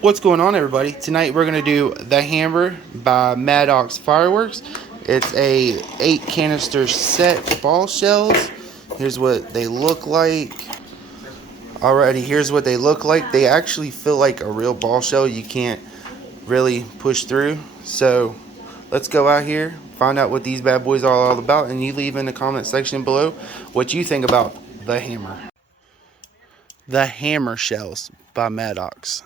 What's going on, everybody? Tonight we're going to do The Hammer by Maddox Fireworks. It's a 8 canister set ball shells. Here's what they look like. Alrighty, here's what they look like. They actually feel like a real ball shell. You can't really push through. So let's go out here, find out what these bad boys are all about, and you leave in the comment section below what you think about The Hammer. The Hammer shells by Maddox.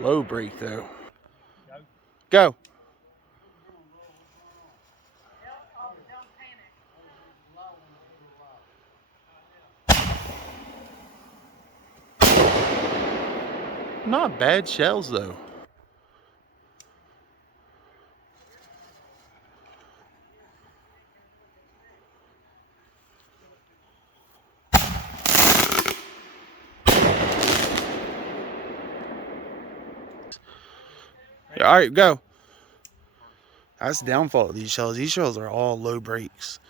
Low break though. Go. Not bad shells though. All right, go. That's the downfall of these shells. These shells are all low breaks.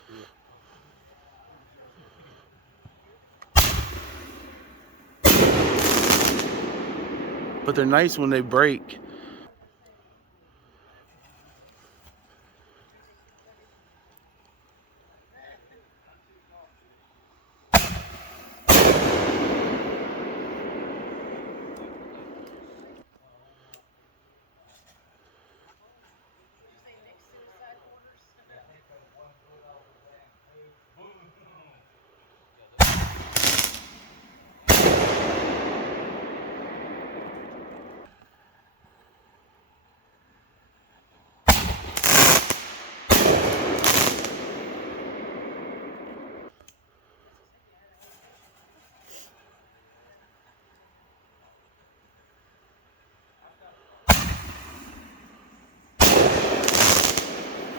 But they're nice when they break.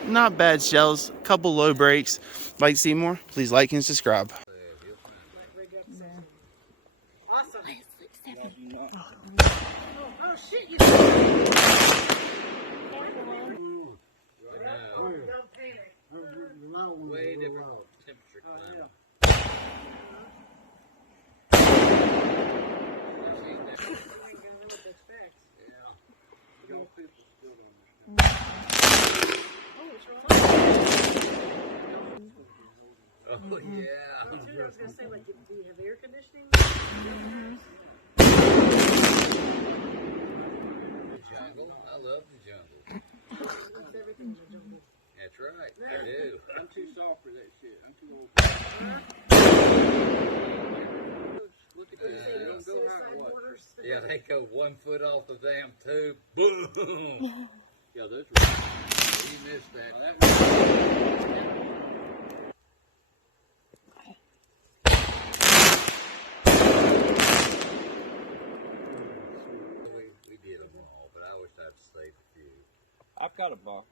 Not bad shells, couple low breaks. Like to see more? Please like and subscribe. Awesome. Oh shit, you way different temperature climate. Oh yeah. I was gonna say, like, do you have air conditioning? The jungle. I love the jungle. Everything in the jungle. That's right. I do. I'm too soft for that shit. I'm too old for that. Look at this. Yeah, they go 1 foot off the damn tube. Boom. Yeah, those were. You missed that. We did them all, but I wish I'd saved a few. I've got a box.